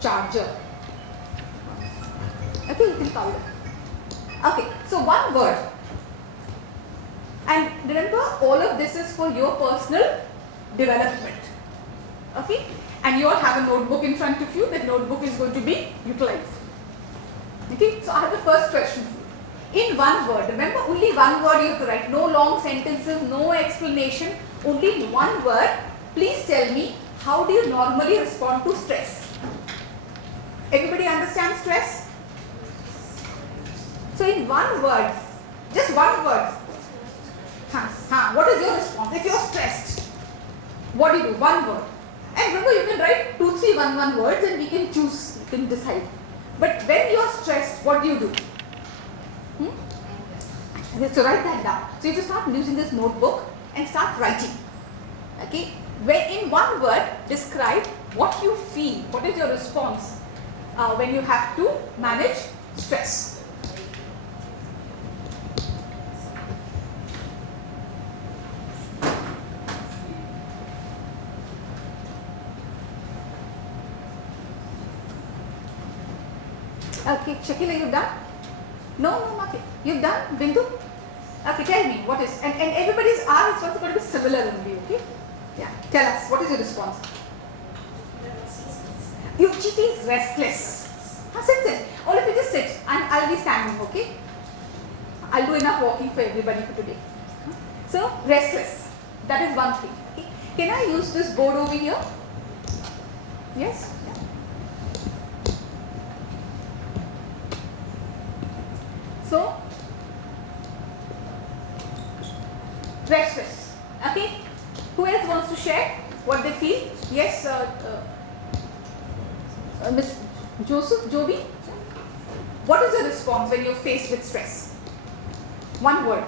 charger. Okay, you can count it. Okay, so one word. And remember, all of this is for your personal development. Okay, and you all have a notebook in front of you. That notebook is going to be utilized. Okay, so I have the first question for you. In one word, remember, only one word you have to write. No long sentences, no explanation, only one word. Please tell me, how do you normally respond to stress? Everybody understand stress? So in one word, just one word. What is your response? If you are stressed, what do you do? One word. And remember, you can write 2, 3, 1 words and we can choose, you can decide. But when you are stressed, what do you do? So write that down. So you have to start using this notebook and start writing. Okay? Where in one word, describe what you feel. What is your response when you have to manage stress? Okay, Shakila, you've done? No, nothing. You've done? Bindu? Okay, tell me what is, and everybody's response is going to be similar only, okay? Yeah, tell us, what is your response? She feels restless. Sit. All of you just sit and I'll be standing, okay? I'll do enough walking for everybody for today. So, restless. That is one thing. Okay? Can I use this board over here? Yes? So, restless. Okay? Who else wants to share what they feel? Yes, Miss Joseph, Joby? What is your response when you're faced with stress? One word.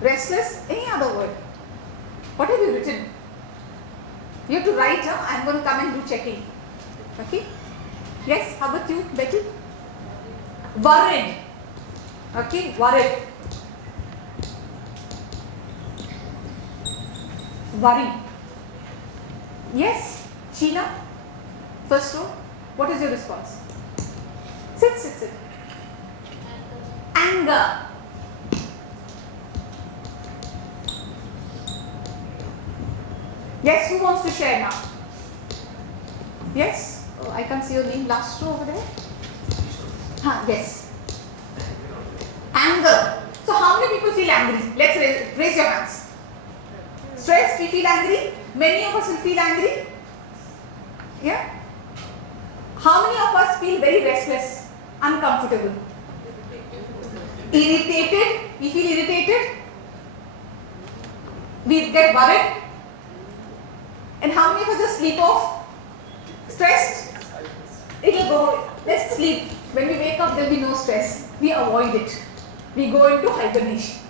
Restless. Any other word? What have you written? You have to write. I'm going to come and do checking. Okay? Yes, how about you, Betty? Worried. Okay, worried. Worry. Yes, Sheena? First row. What is your response? Sit. Anger. Yes, who wants to share now? Yes? Oh, I can't see your name. Last row over there. Yes. Anger. So how many people feel angry? Let's raise your hands. Stressed, we feel angry. Many of us will feel angry. Yeah. How many of us feel very restless, uncomfortable? Irritated. We feel irritated. We get worried. And how many of us just sleep off? Stressed? It will go. Let's sleep. When we wake up, there will be no stress. We avoid it. We go into hibernation.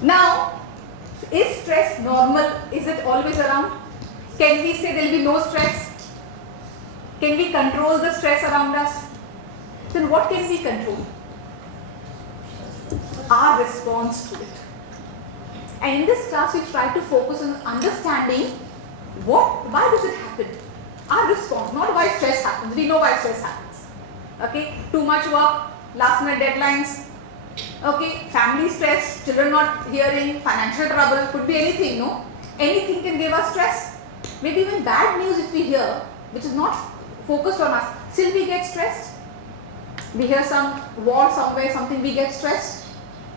Now, is stress normal? Is it always around? Can we say there will be no stress? Can we control the stress around us? Then what can we control? Our response to it. And in this class, we try to focus on understanding why does it happen? Our response, not why stress happens. We know why stress happens. Okay, too much work, last minute deadlines, okay, family stress, children not hearing, financial trouble, could be anything, no? Anything can give us stress. Maybe even bad news if we hear, which is not focused on us, still we get stressed. We hear some war somewhere, something, we get stressed.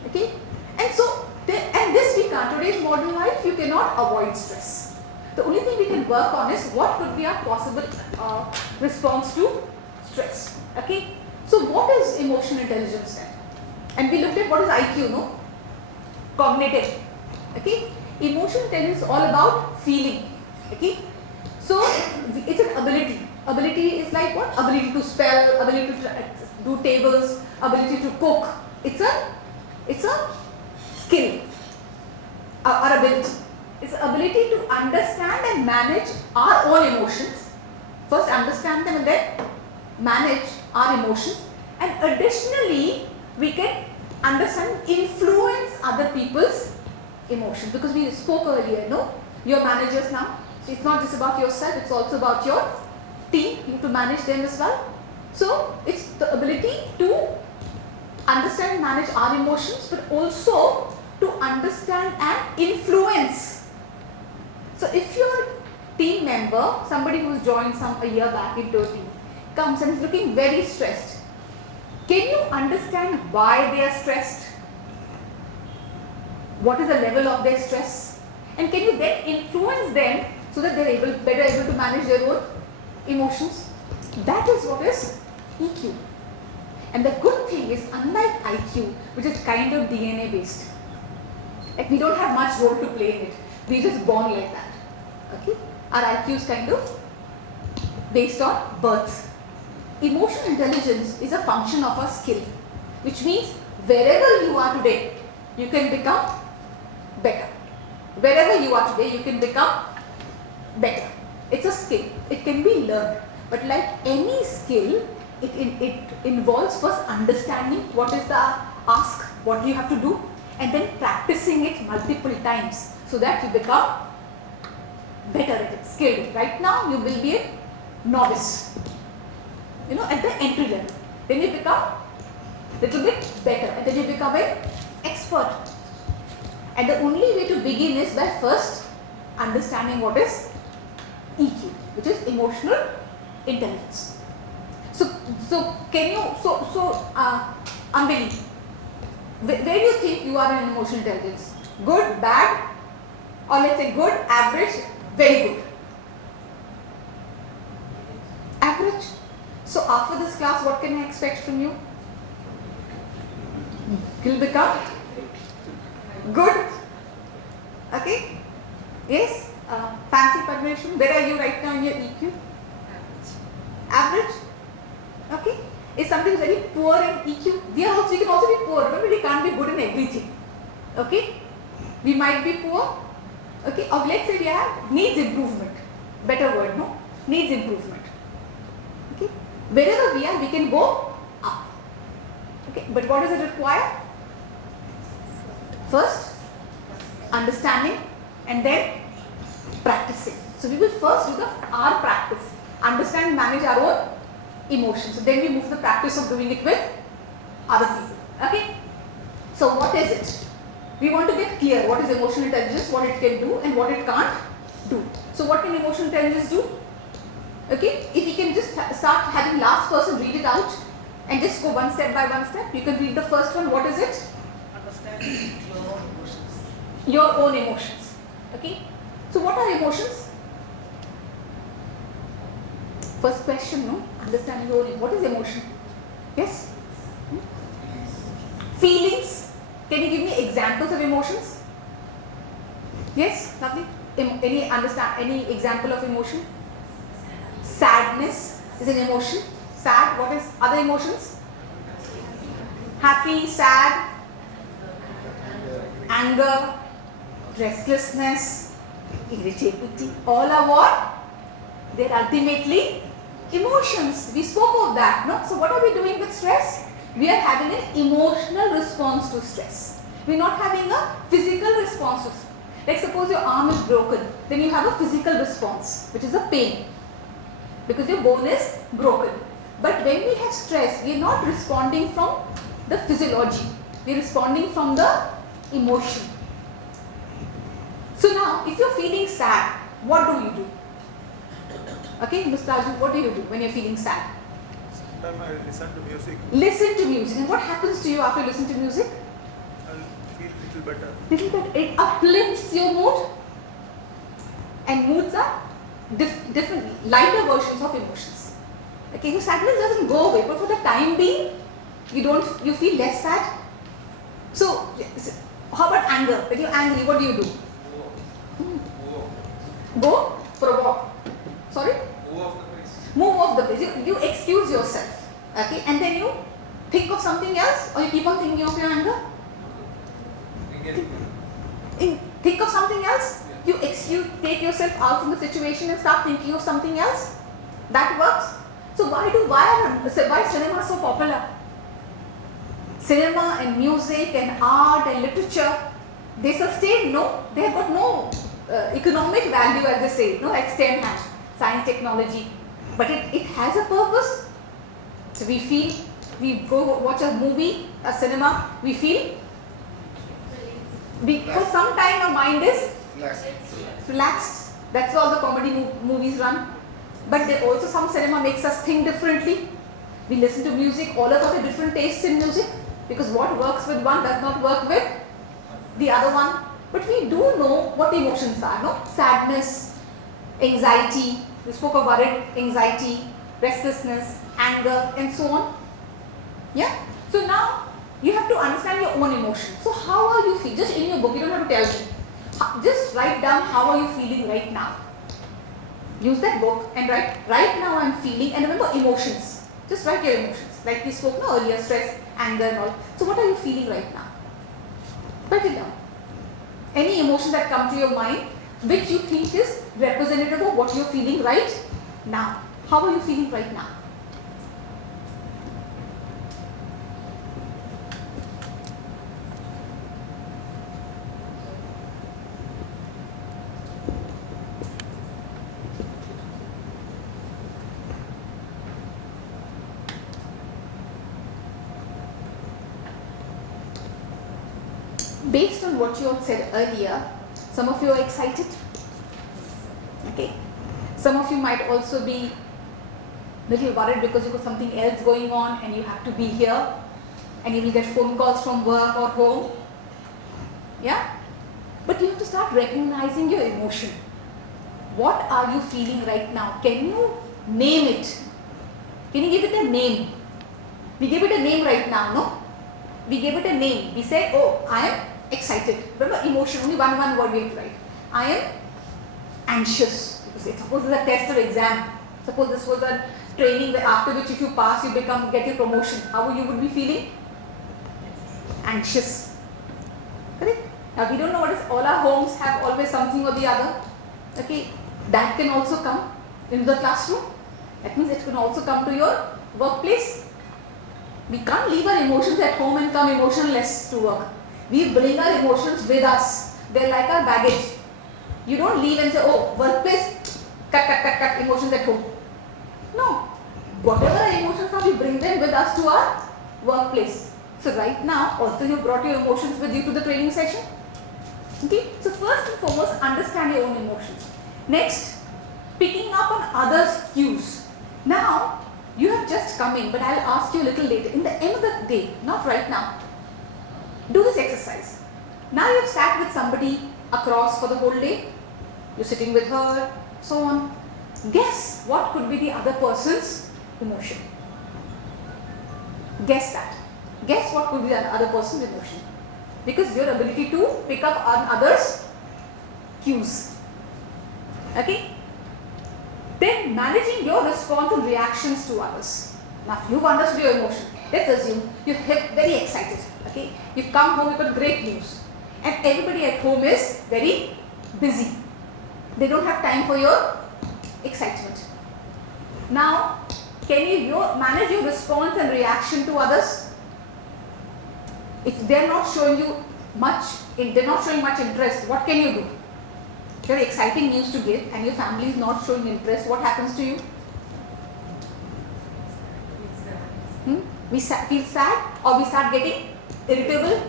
Okay, and so, and this we can't. Today's modern life, you cannot avoid stress. The only thing we can work on is what could be our possible response to stress. Okay. So what is emotional intelligence then? And we looked at what is IQ, no? Cognitive. Okay. Emotional intelligence is all about feeling. Okay. So it's an ability. Ability is like what? Ability to spell, ability to do tables, ability to cook. It's a skill. Our ability. It's the ability to understand and manage our own emotions. First understand them and then manage our emotions. And additionally, we can understand, influence other people's emotions. Because we spoke earlier, no? You're managers now. It's not just about yourself, it's also about your team. You have to manage them as well. So it's the ability to understand and manage our emotions, but also to understand and influence. So if your team member, somebody who's joined a year back into a team, comes and is looking very stressed, can you understand why they are stressed? What is the level of their stress? And can you then influence them so that they're better able to manage their own emotions? That is what is EQ. And the good thing is, unlike IQ, which is kind of DNA based, like we don't have much role to play in it. We're just born like that. Okay? Our IQ is kind of based on birth. Emotional intelligence is a function of a skill, which means wherever you are today, you can become better. Wherever you are today, you can become better. It's a skill. It can be learned. But like any skill, it involves first understanding what is the ask, what you have to do, and then practicing it multiple times so that you become better at it, skilled. Right now, you will be a novice, at the entry level. Then you become a little bit better, and then you become an expert. And the only way to begin is by first understanding what is EQ, which is emotional intelligence. So can you, Ambili, where do you think you are in emotional intelligence? Good, bad, or let's say good, average, very good? Average. So after this class, what can I expect from you? You'll become good. Okay? Yes? Fancy Padmation, where are you right now in your EQ? Average. Okay? If something is very poor in EQ, we can also be poor, but we can't be good in everything. Okay? We might be poor. Okay? Or let's say we have needs improvement. Better word, no? Needs improvement. Okay? Wherever we are, we can go up. Okay? But what does it require? First, understanding, and then practicing. So we will first do our practice. Understand and manage our own emotions. So then we move to the practice of doing it with other people. Okay? So what is it? We want to get clear what is emotional intelligence, what it can do and what it can't do. So what can emotional intelligence do? Okay? If you can just start having last person read it out and just go one step by one step. You can read the first one. What is it? Understanding your own emotions. Your own emotions. Okay? So what are emotions? First question, no? Understanding your own. What is emotion? Yes? Feelings. Can you give me examples of emotions? Yes? Lovely. Any example of emotion? Sadness is an emotion. Sad. What is other emotions? Happy, sad, anger, restlessness, irritability. All are what? They're ultimately emotions. We spoke of that, no? So what are we doing with stress? We are having an emotional response to stress. We're not having a physical response to stress. Like suppose your arm is broken, then you have a physical response, which is a pain, because your bone is broken. But when we have stress, we are not responding from the physiology. We are responding from the emotion. So now, if you're feeling sad, what do you do? Okay, Mr. Raju, what do you do when you're feeling sad? Sometimes I listen to music. Listen to music. And what happens to you after you listen to music? I'll feel little better. Little better. It uplifts your mood. And moods are different, lighter versions of emotions. Okay, your sadness doesn't go away, but for the time being, you feel less sad. So, how about anger? When you're angry, what do you do? Go for a walk. Sorry? Move off the place. You excuse yourself. Okay, and then you think of something else, or you keep on thinking of your anger? Think of something else. You take yourself out from the situation and start thinking of something else. That works. So why cinema is so popular? Cinema and music and art and literature, they sustain, no? They have got no economic value, as they say, like STEM has, science, technology, but it has a purpose. So we feel, we go watch a movie, a cinema, we feel, for some time our mind is relaxed. That's why all the comedy movies run. But there also some cinema makes us think differently. We listen to music, all of us have different tastes in music, because what works with one does not work with the other one. But we do know what emotions are, no? Sadness, anxiety, we spoke of worried, anxiety, restlessness, anger, and so on. Yeah? So now you have to understand your own emotions. So how are you feeling? Just in your book, you don't have to tell me. Just write down how are you feeling right now. Use that book and write, right now I'm feeling, and remember emotions. Just write your emotions. Like we spoke earlier, stress, anger and all. So what are you feeling right now? Write it down. Any emotion that come to your mind, which you think is representative of what you're feeling right now. How are you feeling right now? Based on what you have said earlier, some of you are excited. Okay. Some of you might also be little worried because you've got something else going on and you have to be here, and you will get phone calls from work or home. Yeah? But you have to start recognizing your emotion. What are you feeling right now? Can you name it? Can you give it a name? We gave it a name right now, no? We gave it a name. We said, oh, I am excited. Remember, emotion, only one word we have to write. I am anxious. Suppose this is a test or exam. Suppose this was a training where after which if you pass, you get your promotion. How you would be feeling? Anxious. Correct? Now we don't know what is, all our homes have always something or the other. Okay, that can also come in the classroom. That means it can also come to your workplace. We can't leave our emotions at home and come emotionless to work. We bring our emotions with us. They're like our baggage. You don't leave and say, oh, workplace, cut, emotions at home. No. Whatever our emotions are, we bring them with us to our workplace. So right now, also you brought your emotions with you to the training session. Okay. So first and foremost, understand your own emotions. Next, picking up on others' cues. Now, you have just come in, but I'll ask you a little later. In the end of the day, not right now. Do this exercise. Now you've sat with somebody across for the whole day. You're sitting with her, so on. Guess what could be the other person's emotion. Guess that. Guess what could be the other person's emotion. Because your ability to pick up on others' cues. Okay? Then managing your response and reactions to others. Now you've understood your emotion. Let's assume you're very excited. Okay? You've come home, you've got great news. And everybody at home is very busy. They don't have time for your excitement. Now, can you manage your response and reaction to others? If they're not showing you much, if they're not showing much interest, what can you do? If you have exciting news to give and your family is not showing interest, what happens to you? We feel sad, or we start getting irritable.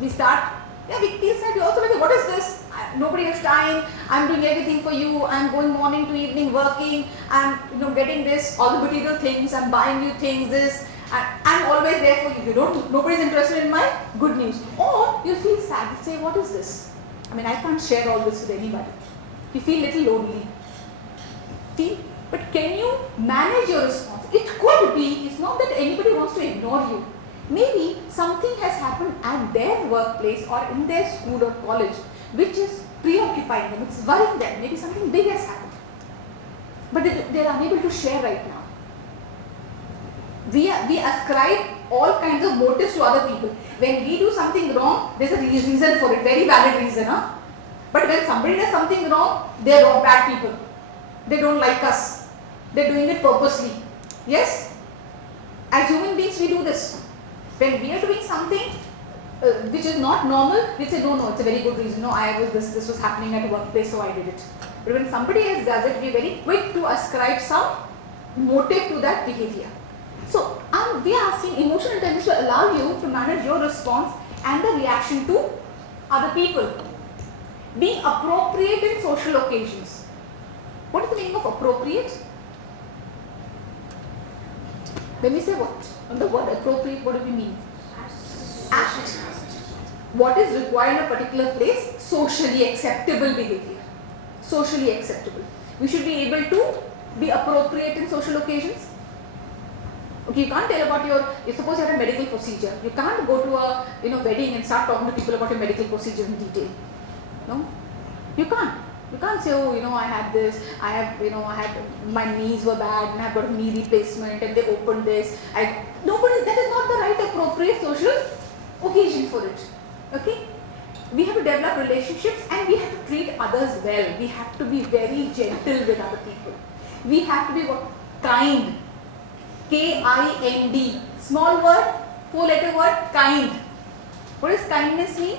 We feel sad. We also like, what is this? Nobody has time. I'm doing everything for you. I'm going morning to evening working. I'm getting this, all the material things. I'm buying you things. This. I'm always there for you. Nobody's interested in my good news. Or you feel sad. You say, what is this? I mean, I can't share all this with anybody. You feel a little lonely. See? But can you manage your response? It could be, it's not that anybody wants to ignore you. Maybe something has happened at their workplace or in their school or college which is preoccupying them, it's worrying them. Maybe something big has happened. But they're unable to share right now. We ascribe all kinds of motives to other people. When we do something wrong, there's a reason for it, very valid reason. Huh? But when somebody does something wrong, they're all bad people. They don't like us. They're doing it purposely. Yes? As human beings, we do this. When we are doing something, which is not normal, we say no, it's a very good reason. No, this was happening at workplace, so I did it. But when somebody else does it, we are very quick to ascribe some motive to that behavior. So we are asking emotional intelligence to allow you to manage your response and the reaction to other people. Being appropriate in social occasions. What is the meaning of appropriate? When we say what? On the word appropriate, what do we mean? Act. What is required in a particular place? Socially acceptable behavior. Socially acceptable. We should be able to be appropriate in social occasions. Okay, you can't tell about you suppose you have a medical procedure. You can't go to a wedding and start talking to people about your medical procedure in detail. No? You can't. You can't say, oh, I had this, I had my knees were bad and I've got a knee replacement and they opened this. That is not the right appropriate social occasion for it. Okay? We have to develop relationships and we have to treat others well. We have to be very gentle with other people. We have to be kind. K-I-N-D. Small word, 4-letter word, kind. What does kindness mean?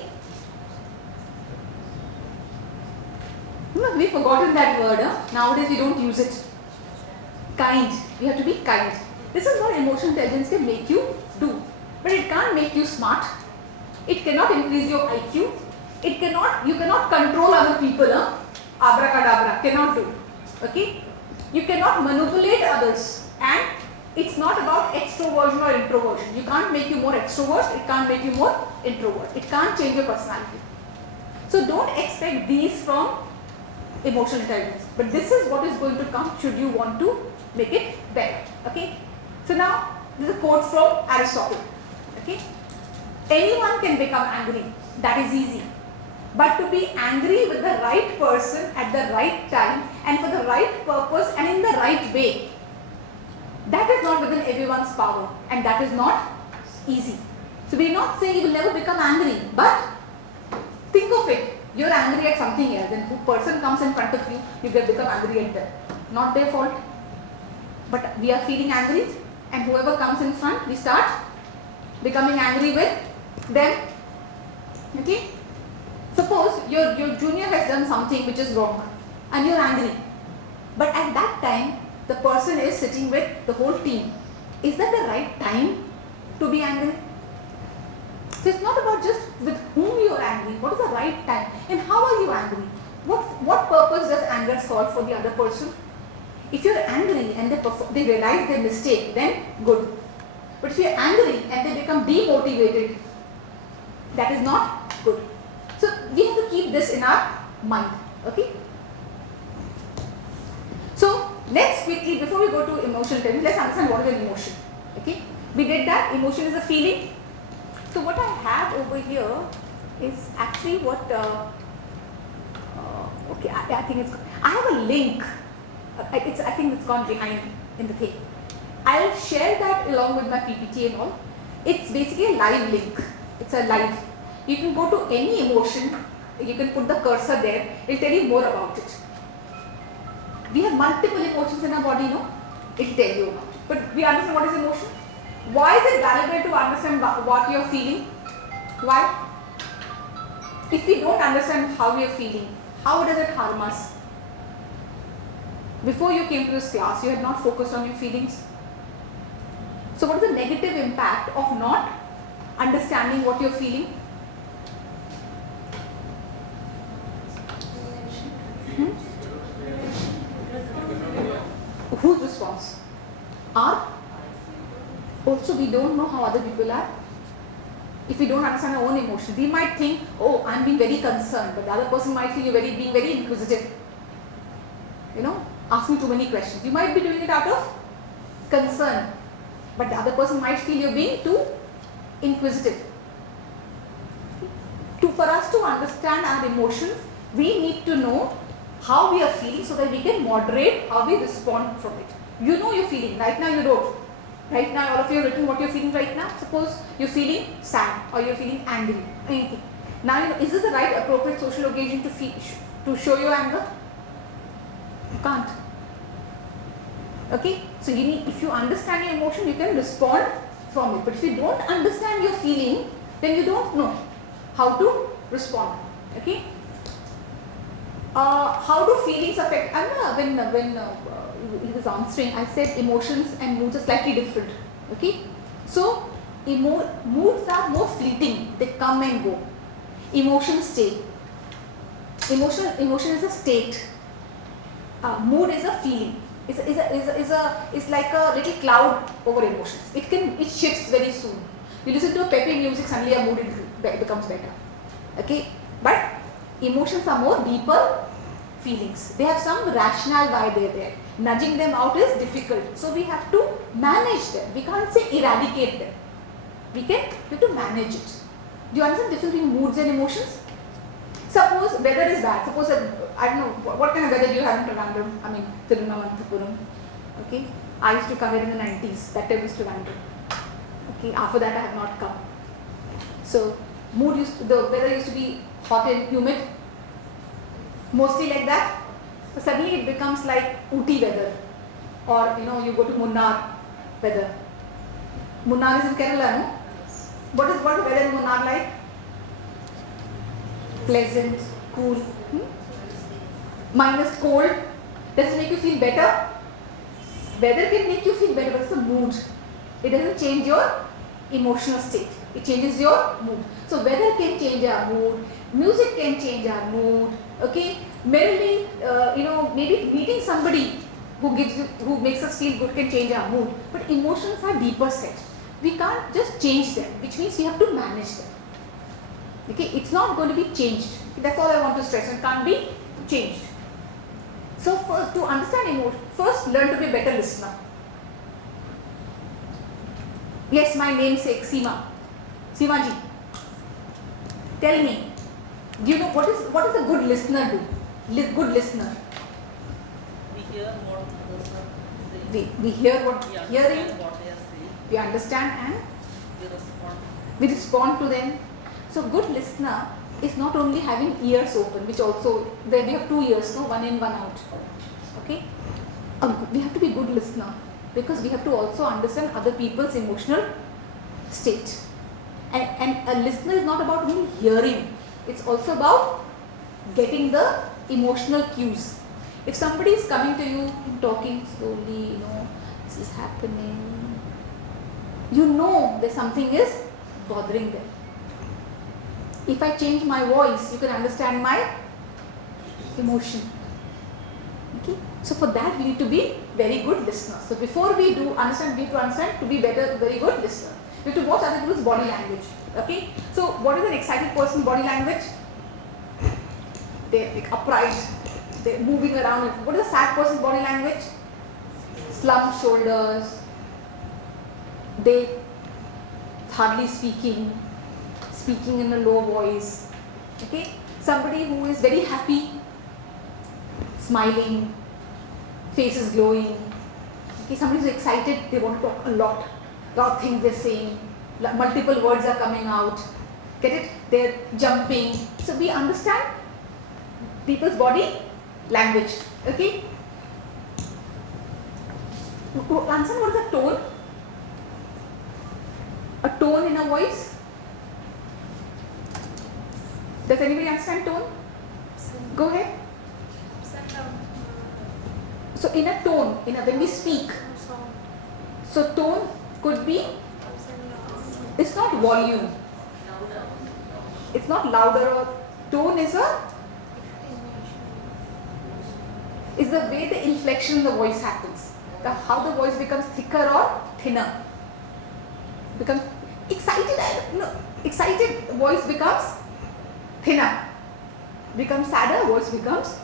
We've forgotten that word. Nowadays we don't use it. Kind. We have to be kind. This is what emotional intelligence can make you do. But it can't make you smart. It cannot increase your IQ. You cannot control other people. Abracadabra. Cannot do. Okay? You cannot manipulate others. And it's not about extroversion or introversion. You can't make you more extrovert. It can't make you more introvert. It can't change your personality. So don't expect these from emotional intelligence. But this is what is going to come should you want to make it better. Okay? So now, this is a quote from Aristotle. Okay? Anyone can become angry. That is easy. But to be angry with the right person at the right time and for the right purpose and in the right way, that is not within everyone's power and that is not easy. So we are not saying you will never become angry, but think of it. You're angry at something else and who person comes in front of you, you become angry at them. Not their fault. But we are feeling angry and whoever comes in front, we start becoming angry with them. Okay? Suppose your junior has done something which is wrong and you're angry. But at that time, the person is sitting with the whole team. Is that the right time to be angry? So it's not about just with whom you are angry. What is the right time? And how are you angry? What purpose does anger solve for the other person? If you're angry and they realize their mistake, then good. But if you're angry and they become demotivated, that is not good. So we have to keep this in our mind. Okay? So let's quickly, before we go to emotional intelligence, let's understand what is an emotion. Okay? We did that. Emotion is a feeling. So what I have over here is actually what, okay, I think I have a link. I think it's gone behind in the thing. I'll share that along with my PPT and all. It's basically a live link. It's a live. You can go to any emotion. You can put the cursor there. It'll tell you more about it. We have multiple emotions in our body, no? It'll tell you about it. But we understand what is emotion. Why is it valuable to understand what you're feeling? Why? If we don't understand how we are feeling, how does it harm us? Before you came to this class, you had not focused on your feelings. So what is the negative impact of not understanding what you're feeling? Whose response? Our? Also, we don't know how other people are. If we don't understand our own emotions, we might think, oh, I'm being very concerned, but the other person might feel you're being very inquisitive. Asking too many questions. You might be doing it out of concern, but the other person might feel you're being too inquisitive. For us to understand our emotions, we need to know how we are feeling so that we can moderate how we respond from it. You know you're feeling. Right now you don't. Right now all of you have written what you're feeling right now. Suppose you're feeling sad or you're feeling angry. Anything. Now is this the right appropriate social occasion to show your anger? You can't. Okay? So if you understand your emotion, you can respond from it. But if you don't understand your feeling, then you don't know how to respond. Okay. How do feelings affect? I don't know, when he was answering, I said emotions and moods are slightly different. Okay. So moods are more fleeting; they come and go. Emotions stay. Emotion is a state. Mood is a feeling. Is like a little cloud over emotions. It shifts very soon. You listen to a peppy music, suddenly your mood becomes better. Okay, but emotions are more deeper feelings. They have some rationale why they're there. Nudging them out is difficult, so we have to manage them. We can't say eradicate them. We have to manage it. Do you understand the difference between moods and emotions? Suppose weather is bad. Suppose I don't know what kind of weather do you have in Trivandrum? I mean Tirunavarampuram. Okay, I used to come here in the 90s. That time was Trivandrum. Okay, after that I have not come. So the weather used to be hot and humid, mostly like that. So suddenly it becomes like Ooty weather, or you go to Munnar weather. Munnar is in Kerala, no? What is the weather in Munnar like? Pleasant, cool, minus cold. Does it make you feel better? Weather can make you feel better, but it's a mood. It doesn't change your emotional state. It changes your mood. So weather can change our mood. Music can change our mood. Okay, merely maybe meeting somebody who makes us feel good can change our mood. But emotions are deeper set. We can't just change them, which means we have to manage them. Okay, it's not going to be changed. That's all I want to stress. It can't be changed. So to understand emotion, first learn to be a better listener. Yes, my namesake, Seema. Seema ji, tell me, do you know what does a good listener do? Good listener. We hear what others are saying. We hear what We hearing. understand what they are saying. We understand and We respond. we respond to them. So good listener is not only having ears open, which also we have 2 ears, no, one in, one out. Okay, we have to be good listener because we have to also understand other people's emotional state. And a listener is not about only hearing; it's also about getting the emotional cues. If somebody is coming to you and talking slowly, this is happening, that something is bothering them. If I change my voice, you can understand my emotion. Okay? So for that we need to be very good listeners. So before we do understand, we have to understand to be very good listener. We have to watch other people's body language. Okay? So what is an excited person's body language? They're like upright, they're moving around. What is a sad person's body language? Slumped shoulders, they hardly speaking in a low voice. Okay, somebody who is very happy, smiling, face is glowing. Okay, somebody who is excited, they want to talk a lot of things they're saying, multiple words are coming out. Get it? They're jumping. So we understand people's body language. Okay. Understand what is a tone? A tone in a voice. Does anybody understand tone? Go ahead. So in a tone, when we speak, so tone could be, it's not volume, it's not louder, or tone is the way the inflection in the voice happens, how the voice becomes thicker or thinner. Becomes excited voice becomes thinner, becomes sadder, voice becomes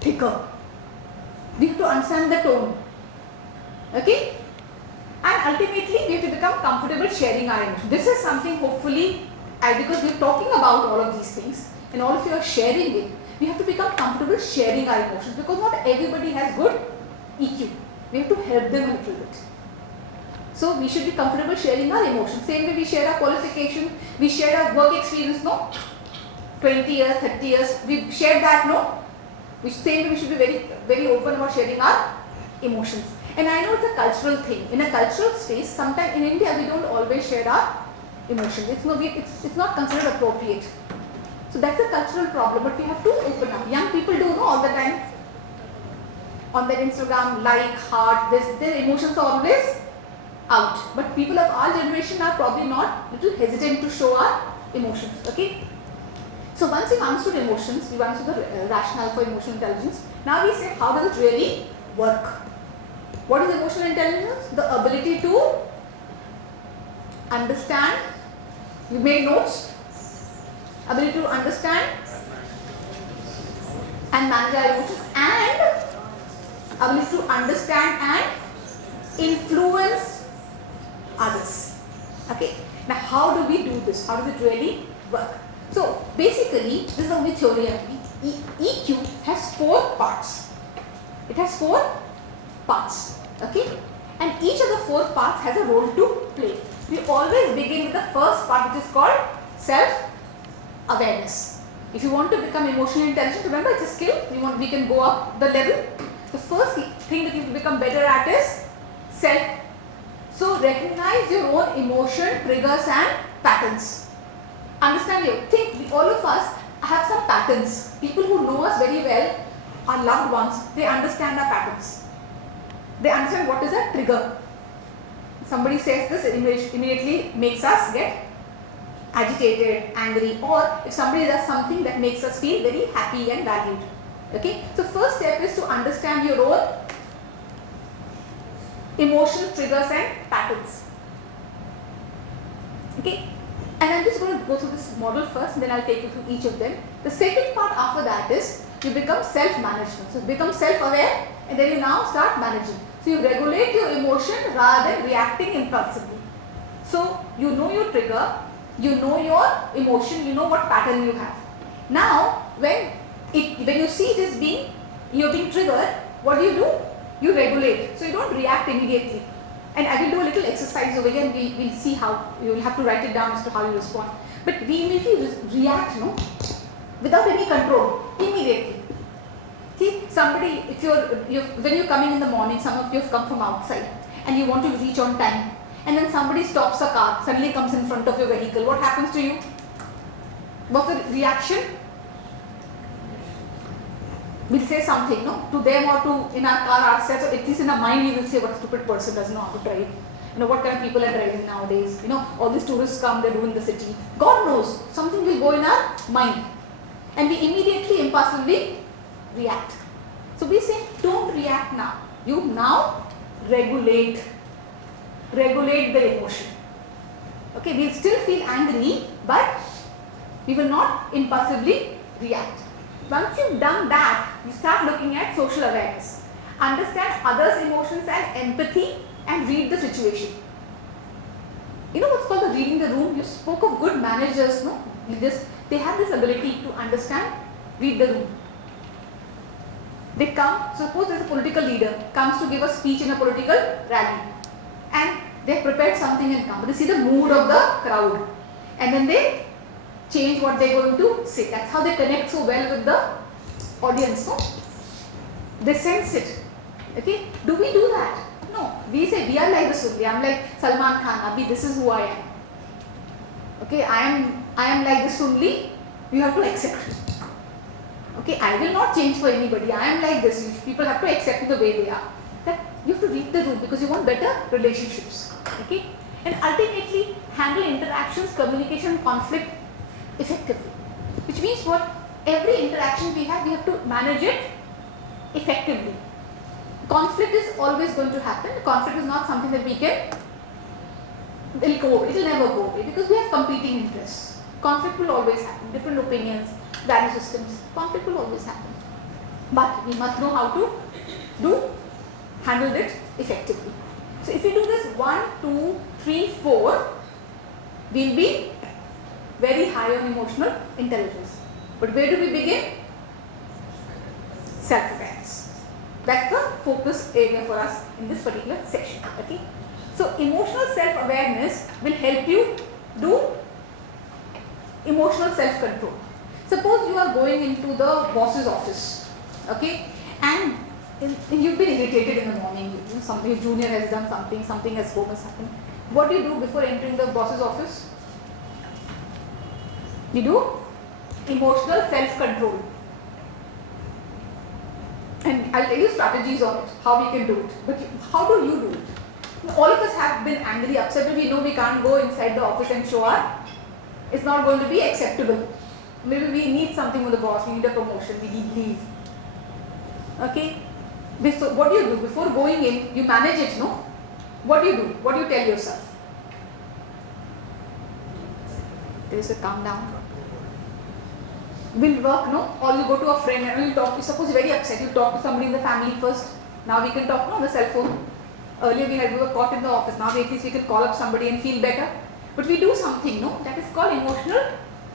thicker. We have to understand the tone. Okay? And ultimately we have to become comfortable sharing our emotions. This is something hopefully, because we are talking about all of these things and all of you are sharing it, we have to become comfortable sharing our emotions because not everybody has good EQ. We have to help them a little bit. So we should be comfortable sharing our emotions. Same way we share our qualification, we share our work experience, no? 20 years, 30 years, we shared that, no? Same way we should be very, very open about sharing our emotions. And I know it's a cultural thing. In a cultural space, sometimes in India we don't always share our emotions. It's not considered appropriate. So that's a cultural problem, but we have to open up. Young people do know all the time on their Instagram, like, heart, their emotions are always out. But people of our generation are probably not little hesitant to show our emotions. Okay. So once we've understood emotions, we've understood the rationale for emotional intelligence. Now we say, how does it really work? What is emotional intelligence? The ability to understand. You made notes. Ability to understand and manage our emotions, and ability to understand and influence others. Okay. Now how do we do this? How does it really work? So basically, this is the only theory I mean. EQ has 4 parts. It has 4 parts. Okay. And each of the 4 parts has a role to play. We always begin with the first part, which is called self-awareness. If you want to become emotionally intelligent, remember it's a skill. We can go up the level. The first thing that you have to become better at is self. So recognize your own emotion, triggers and patterns. Understand you. Think all of us have some patterns. People who know us very well, our loved ones, they understand our patterns. They understand what is a trigger. Somebody says this, it immediately makes us get agitated, angry, or if somebody does something that makes us feel very happy and valued. Okay. So first step is to understand your own emotion, triggers and patterns. Okay. And I'm just going to go through this model first, and then I'll take you through each of them. The second part after that is you become self-management. So you become self-aware, and then you now start managing. So you regulate your emotion rather than reacting impulsively. So you know your trigger, you know your emotion, you know what pattern you have. Now when you see this you're being triggered, what do? You regulate. So you don't react immediately. And I will do a little exercise over here, and we'll see how you will have to write it down as to how you respond. But we immediately react, without any control, immediately. See, somebody, when you're coming in the morning, some of you have come from outside and you want to reach on time, and then somebody stops a car, suddenly comes in front of your vehicle. What happens to you? What's the reaction? We'll say something, to them or to in our car ourselves, or at least in our mind we will say, what a stupid person doesn't know how to drive. What kind of people are driving nowadays? All these tourists come, they ruin the city. God knows, something will go in our mind. And we immediately, impulsively react. So we say, don't react now. You now regulate the emotion. Okay, we'll still feel angry, but we will not impulsively react. Once you've done that, you start looking at social awareness. Understand others' emotions and empathy, and read the situation. You know what's called the reading the room? You spoke of good managers, no? They have this ability to understand, read the room. They come, suppose there's a political leader, comes to give a speech in a political rally, and they prepared something and come. They see the mood of the crowd, and then they change what they're going to say. That's how they connect so well with the audience, no? They sense it. Okay? Do we do that? No. We say we are like this only. I'm like Salman Khan, Abhi, this is who I am. Okay, I am like this only. You have to accept it. Okay, I will not change for anybody. I am like this. People have to accept the way they are. That you have to read the room because you want better relationships. Okay? And ultimately handle interactions, communication, conflict effectively. Which means what? Every interaction we have to manage it effectively. Conflict is always going to happen. Conflict is not something that it will never go away because we have competing interests. Conflict will always happen. Different opinions, value systems. Conflict will always happen. But we must know how to handle it effectively. So if you do this 1, 2, 3, 4, we'll be very high on emotional intelligence. But where do we begin? Self-awareness. That's the focus area for us in this particular section. Okay. So emotional self-awareness will help you do emotional self-control. Suppose you are going into the boss's office, okay, and you've been irritated in the morning. Your junior has done something has happened. What do you do before entering the boss's office? We do emotional self-control. And I'll tell you strategies on it, how we can do it. But how do you do it? All of us have been angry, upset, but we know we can't go inside the office and show our. It's not going to be acceptable. Maybe we need something from the boss, we need a promotion, we need leave. Okay? So what do you do? Before going in, you manage it, no? What do you do? What do you tell yourself? There is a calm down. Will work, no? Or you go to a friend and you talk to, suppose you're very upset, you talk to somebody in the family first. Now we can talk no, on the cell phone. Earlier we were caught in the office, now at least we can call up somebody and feel better. But we do something, no? That is called emotional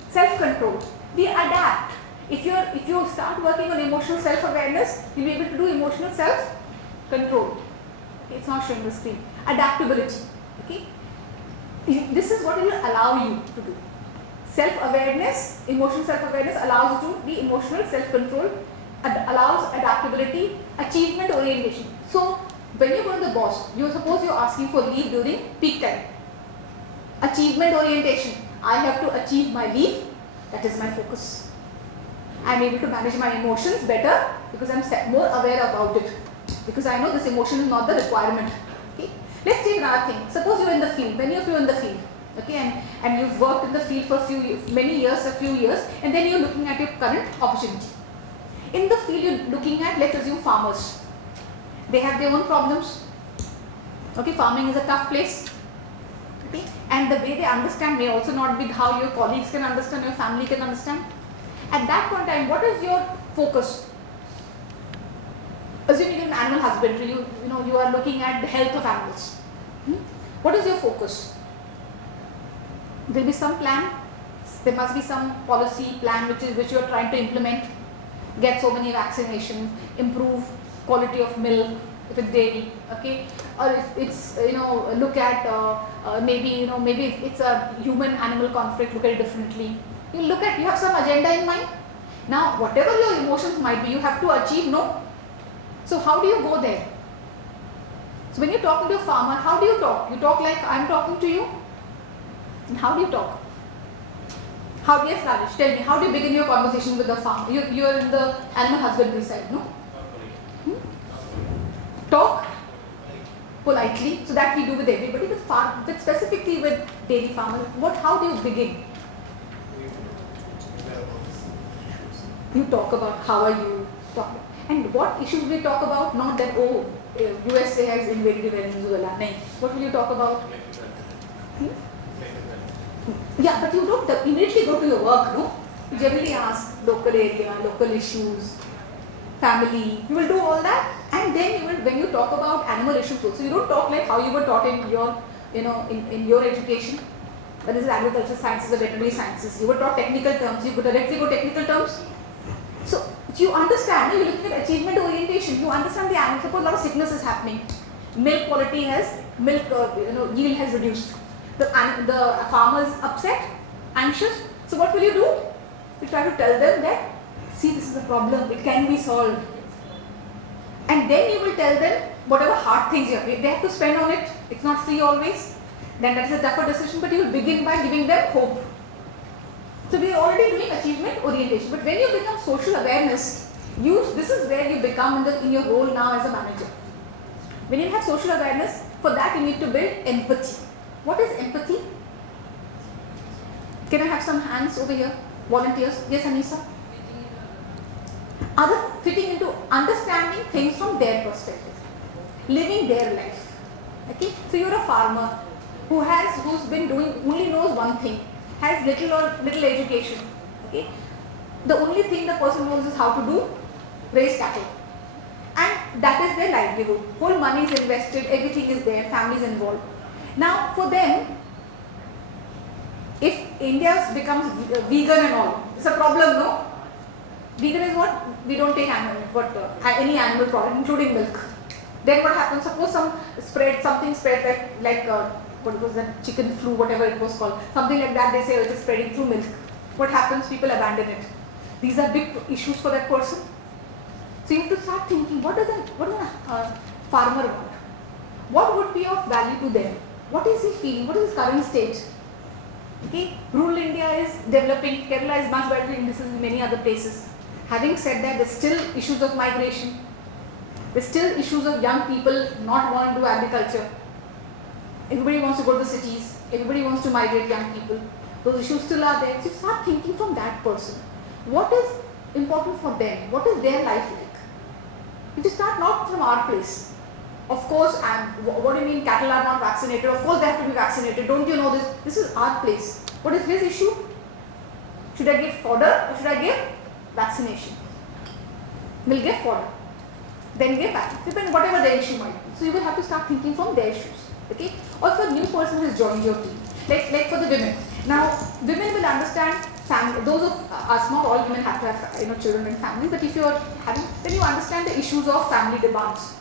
self-control. We adapt. If you start working on emotional self-awareness, you'll be able to do emotional self-control. It's not showing the screen. Adaptability. Okay? This is what it will allow you to do. Self-awareness, emotional self-awareness allows you to be emotional self-control, allows adaptability, achievement orientation. So, when you go to the boss, suppose you're asking for leave during peak time. Achievement orientation. I have to achieve my leave. That is my focus. I'm able to manage my emotions better because I'm more aware about it. Because I know this emotion is not the requirement. Okay? Let's take another thing. Suppose you're in the field. Many of you are in the field. Okay, and you've worked in the field for a few years, and then you're looking at your current opportunity. In the field, you're looking at, let's assume, farmers. They have their own problems. Okay, farming is a tough place. Okay, and the way they understand may also not be how your colleagues can understand, your family can understand. At that point in time, what is your focus? Assuming you're an animal husbandry, you are looking at the health of animals. What is your focus? There will be some plan, there must be some policy plan which you are trying to implement, get so many vaccinations, improve quality of milk if it's dairy, okay, or if it's look at maybe it's a human animal conflict, look at it differently. You have some agenda in mind. Now whatever your emotions might be, you have to achieve, no? So how do you go there? So when you're talking to a farmer, how do you talk? You talk like I'm talking to you. How do you talk? How do you establish? Tell me, how do you begin your conversation with the farmer? You are in the animal husbandry side, no? Talk politely. So that we do with everybody, but specifically with dairy farmers. How do you begin? You talk about how are you talking. And what issues will you talk about? Not that, USA has invaded Venezuela. No. What will you talk about? Yeah, but you don't immediately go to your work, no? You generally ask local area, local issues, family. You will do all that, and then when you talk about animal issues also, you don't talk like how you were taught in your, in your education. But this is agricultural sciences or veterinary sciences. You were taught technical terms. You could directly go technical terms. So you understand. You're looking at achievement orientation. You understand the animal. Suppose a lot of sickness is happening. Milk quality yield has reduced. The farmer is upset, anxious. So what will you do? You try to tell them that, see, this is a problem, it can be solved. And then you will tell them whatever hard things they have to spend on it. It's not free always. Then that is a tougher decision, but you will begin by giving them hope. So we are already doing achievement orientation. But when you become social awareness, this is where you become in your role now as a manager. When you have social awareness, for that you need to build empathy. What is empathy? Can I have some hands over here? Volunteers? Yes, Anisa? Fitting into understanding things from their perspective. Living their life. Okay? So you're a farmer who's been only knows one thing, has little education. Okay? The only thing the person knows is how to raise cattle. And that is their livelihood. Whole money is invested, everything is there, family is involved. Now for them, if India becomes vegan and all, it's a problem, no? Vegan is what? We don't take any animal product, including milk. Then what happens? Suppose something spread like what was that, chicken flu, whatever it was called, something like that. They say it is spreading through milk. What happens? People abandon it. These are big issues for that person. So you have to start thinking, what does a farmer want? What would be of value to them? What is he feeling? What is his current state? Okay, rural India is developing, Kerala is much better in this than many other places. Having said that, there's still issues of migration, there's still issues of young people not wanting to do agriculture. Everybody wants to go to the cities, everybody wants to migrate young people. Those issues still are there. So start thinking from that person. What is important for them? What is their life like? You just start not from our place. Of course, what do you mean cattle are not vaccinated? Of course they have to be vaccinated. Don't you know this? This is our place. What is his issue? Should I give fodder or should I give vaccination? We'll give fodder. Then give vaccination. Depending whatever their issue might be. So you will have to start thinking from their issues. Okay? Or if a new person has joined your team. Like for the women. Now, women will understand family. Those of us, not all women have to have children and families, but if you are having, then you understand the issues of family demands.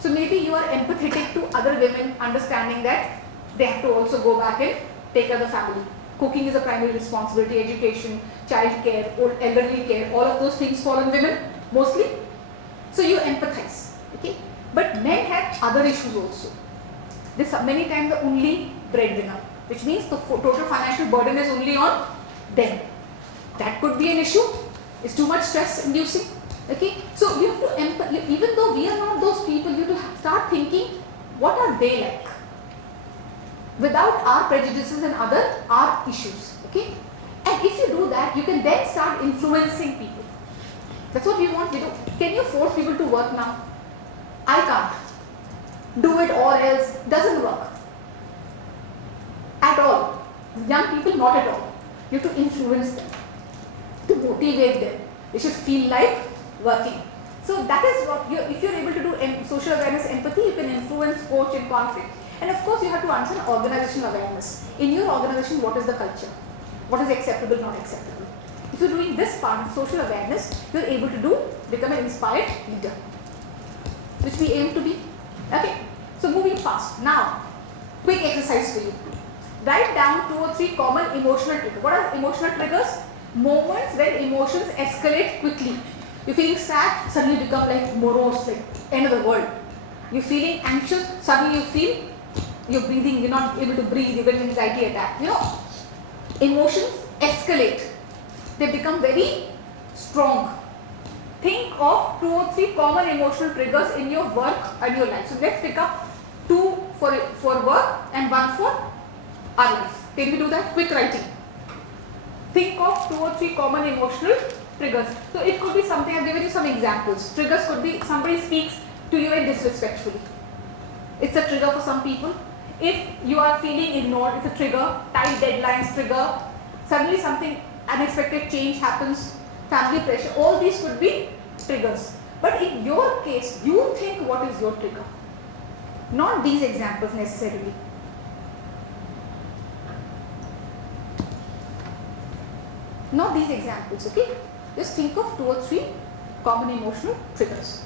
So maybe you are empathetic to other women, understanding that they have to also go back and take care of the family. Cooking is a primary responsibility, education, child care, old elderly care, all of those things fall on women mostly. So you empathize, okay? But men have other issues also. This many times the only breadwinner, which means the total financial burden is only on them. That could be an issue. It's too much stress inducing. Okay, so you have to even though we are not those people, you have to start thinking, what are they like? Without our prejudices and our issues. Okay, and if you do that, you can then start influencing people. That's what we want. Can you force people to work now? I can't. Do it or else. Doesn't work. At all. Young people, not at all. You have to influence them, to motivate them. They should feel like working. So that is what if you're able to do social awareness, empathy, you can influence, coach in conflict. And of course you have to understand organizational awareness. In your organization, what is the culture? What is acceptable, not acceptable? If you're doing this part of social awareness, you're able to become an inspired leader, which we aim to be. Okay, so moving fast. Now, quick exercise for you. Write down 2 or 3 common emotional triggers. What are emotional triggers? Moments when emotions escalate quickly. You're feeling sad, suddenly become like morose, like end of the world. You're feeling anxious, suddenly you feel you're breathing, you're not able to breathe, you're getting anxiety attack. Emotions escalate. They become very strong. Think of 2 or 3 common emotional triggers in your work and your life. So let's pick up 2 for work and 1 for our life. Can we do that? Quick writing. Think of 2 or 3 common emotional triggers. So it could be something, I've given you some examples. Triggers could be somebody speaks to you very disrespectfully. It's a trigger for some people. If you are feeling ignored, it's a trigger. Tight deadlines, trigger. Suddenly something unexpected change happens, family pressure, all these could be triggers. But in your case, you think what is your trigger. Not these examples necessarily. Not these examples, okay? Just think of 2 or 3 common emotional triggers.